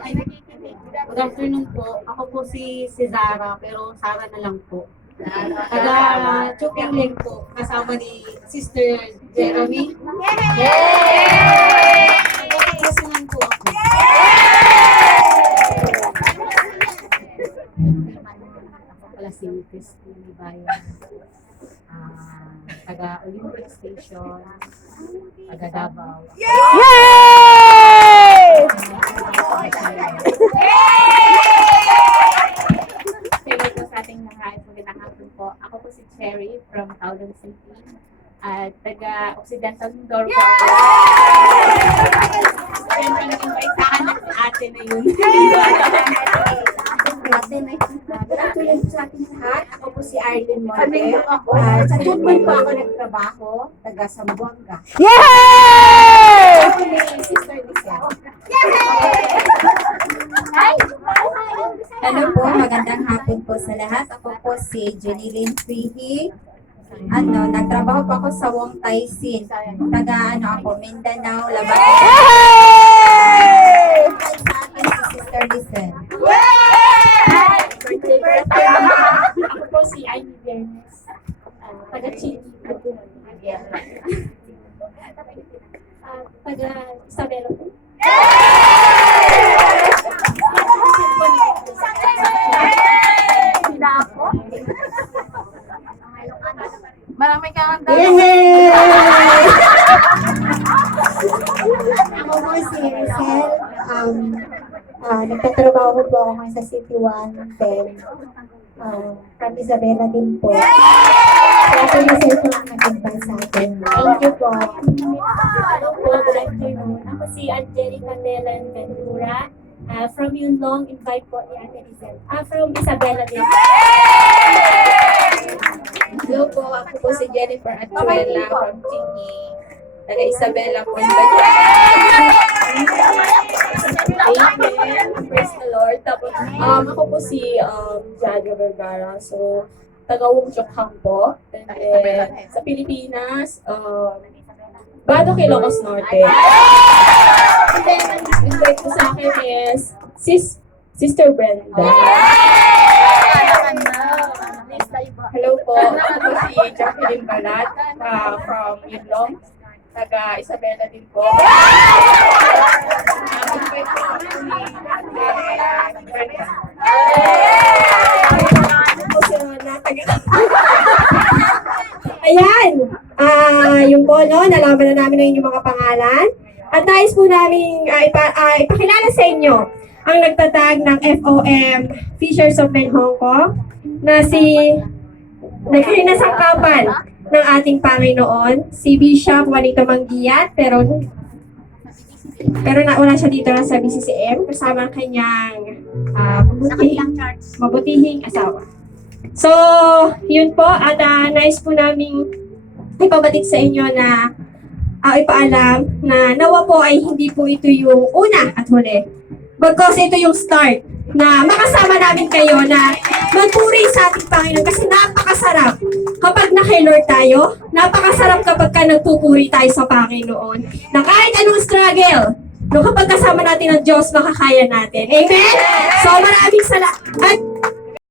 Good afternoon po. Ako po si Zara, pero Sara na lang po. Taga Chuping Leng po, kasama ni Sister Jeremy. Yay! Taga po ako. Ako pala si Christine Bayan. Taga Olympic Station, taga Davao. Hello po sa ating mga magandang hapon po. Ako po si Cherry from Taulon City. At taga Occidental Mindoro po ako. Yan ang invite sa akin ng ate na yun. Good afternoon sa ating lahat. Ako po si Arlene Monte. Sa Jumban po ako nagtrabaho, taga Sambuanga. Yay! Ako ni Sister Lizelle. Hello po, magandang hapon po sa lahat. Ako po si Jeneline Frihi. Nagtrabaho po ako sa Wong Taisin. Taga ako, Mindanao, Labat. Yay! Sa akin si Sister Lizelle. Ako po si Ivy Bernes. Taga Chile. Taga Isabela po. Marami kang Yay! Ako po si Rizal. Nagtatrabaho po ako ngayon sa City 110. From Isabela din po. Kaya po yung sir po ang nag-advance sa akin. Thank you po. Hello po, good afternoon. Ako si Angelica Telan Ventura. From Yunlong, invite po ni Ate Rizel. From Isabela din. Hello po, ako po si Jennifer Atuela from Chingy. Taga Isabela po. Amen. Praise the Lord. Tapos, ako po si Jadro Vergara. So, taga Wungchokhang po. And then, sa Pilipinas, Bado Ilocos Norte. And then, ang invite ko sa akin is Sister Brenda. Hello po, ako po si Jacqueline Balat from Yunlong. Taga Isabela din po. Invite ko ako ni Brenda. Ako si Rona, taga Ayan! Yung po, no, nalaman na namin ang inyong mga pangalan. At nais po namin ipakilala sa inyo ang nagtatag ng FOM Fishers of Men Hong Kong na si nagkinasangkapan ng ating Panginoon, si Bishop Juanito Manguiat, pero wala siya dito sa BCCM kasama ang kanyang mabutihing asawa. So, yun po, at nais po namin ipabatid sa inyo na ipaalam na nawa po ay hindi po ito yung una at huli. Bagkos ito yung start na makasama namin kayo na magpuri sa ating Panginoon kasi napakasarap kapag na-kay Lord tayo, napakasarap kapag ka nagpupuri tayo sa Panginoon na kahit anong struggle, no, kapag kasama natin ang Diyos, makakaya natin. Amen? So maraming salamat. At